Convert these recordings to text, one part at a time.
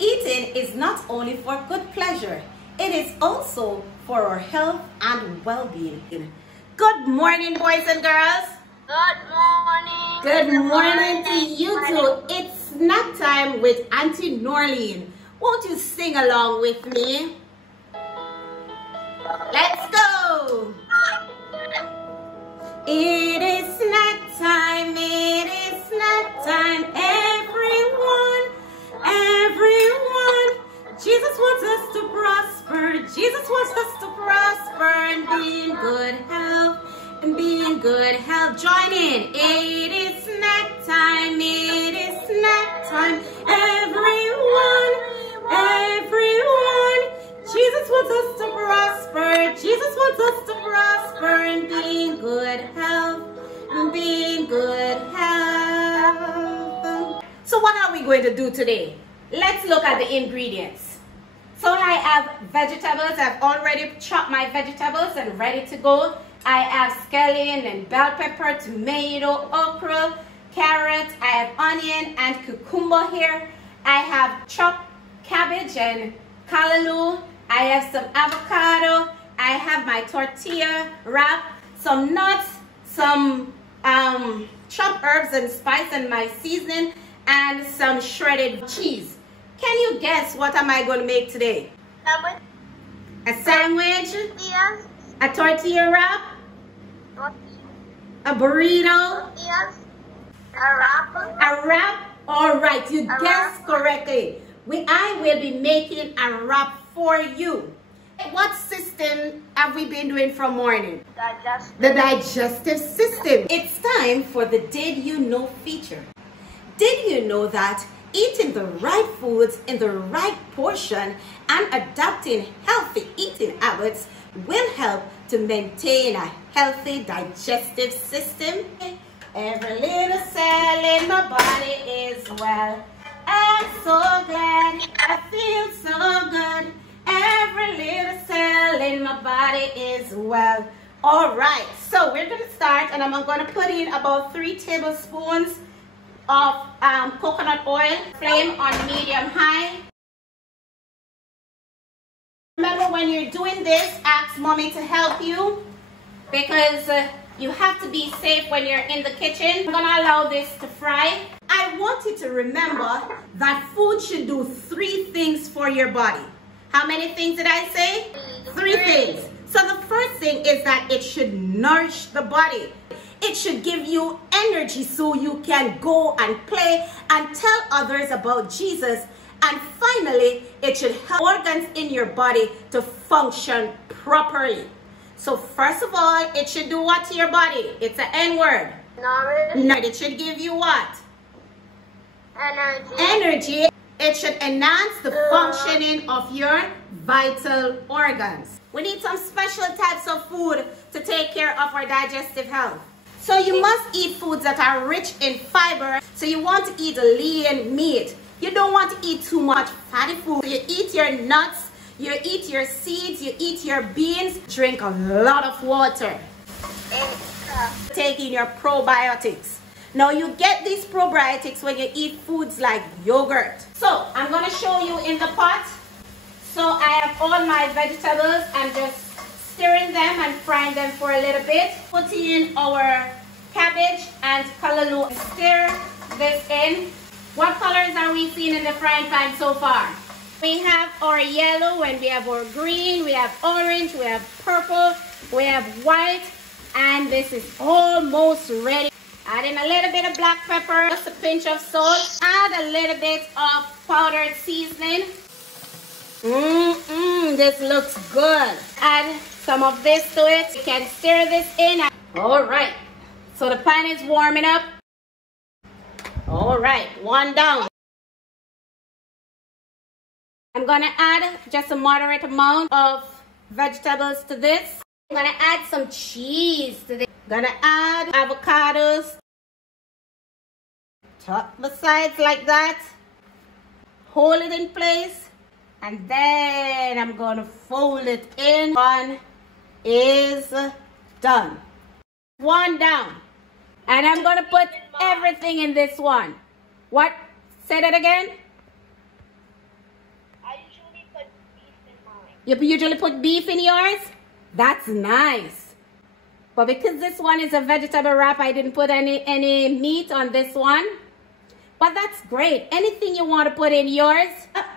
Eating is not only for good pleasure, it is also for our health and well-being. Good morning, boys and girls. Good morning. Good morning to you too. It's snack time with Auntie Norleen. Won't you sing along with me? Let's go. It is snack time. It is snack time. Everyone. Jesus wants us to prosper. Jesus wants us to prosper and be in good health. And be in good health. Join in. It is snack time. It is snack time. Everyone. Jesus wants us to prosper. Jesus wants us to prosper and be in good health. And be in good health. So what are we going to do today? Let's look at the ingredients. So I have vegetables. I've already chopped my vegetables and ready to go. I have scallion and bell pepper, tomato, okra, carrot. I have onion and cucumber here. I have chopped cabbage and callaloo. I have some avocado. I have my tortilla wrap, some nuts, some chopped herbs and spice and my seasoning, and some shredded cheese. Can you guess what am I going to make today? A sandwich? Yes. A tortilla wrap? A burrito? Yes. A wrap. A wrap? All right, you guessed correctly. I will be making a wrap for you. What system have we been doing from morning? Digestive. The digestive system. It's time for the Did You Know feature. Did you know that eating the right foods in the right portion and adapting healthy eating habits will help to maintain a healthy digestive system? Every little cell in my body is well. I'm so glad, I feel so good. Every little cell in my body is well. All right, so we're going to start, and I'm going to put in about 3 tablespoons of coconut oil. Flame on medium high. Remember, when you're doing this, ask mommy to help you, because you have to be safe when you're in the kitchen. I'm gonna allow this to fry. I want you to remember that food should do 3 things for your body. How many things did I say? 3 things. So the first thing is that it should nourish the body. It should give you energy so you can go and play and tell others about Jesus. And finally, it should help organs in your body to function properly. So first of all, it should do what to your body? It's an N word. Nourish. No, it should give you what? Energy. Energy. It should enhance the functioning of your vital organs. We need some special types of food to take care of our digestive health. So you must eat foods that are rich in fiber. So you want to eat lean meat. You don't want to eat too much fatty food. You eat your nuts, you eat your seeds, you eat your beans. Drink a lot of water. Taking your probiotics. Now you get these probiotics when you eat foods like yogurt. So I'm going to show you in the pot. So I have all my vegetables. I'm just stirring them and frying them for a little bit. Put in our cabbage and callaloo. Stir this in. What colors are we seeing in the frying pan so far? We have our yellow and we have our green, we have orange, we have purple, we have white, and this is almost ready. Add in a little bit of black pepper, just a pinch of salt, add a little bit of powdered seasoning. This looks good. Add some of this to it. You can stir this in. All right, so the pan is warming up. All right, 1 down. I'm gonna add just a moderate amount of vegetables to this. I'm gonna add some cheese to this. Gonna add avocados. Chop the sides like that. Hold it in place. And then I'm gonna fold it in. 1 is done. 1 down. And I'm gonna put everything in this one. What? Say that again. You usually put beef in yours? That's nice. But because this one is a vegetable wrap, I didn't put any meat on this one. But that's great. Anything you want to put in yours.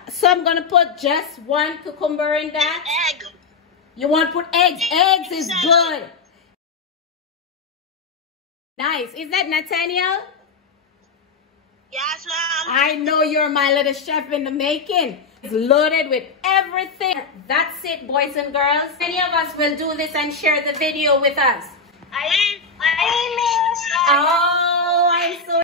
So I'm going to put just one cucumber in that. Egg. You want to put eggs. Eggs is good. Nice. Is that Nathaniel? Yes, ma'am. I know you're my little chef in the making. It's loaded with everything. That's it, boys and girls. Many of us will do this and share the video with us. I miss. Oh, I'm so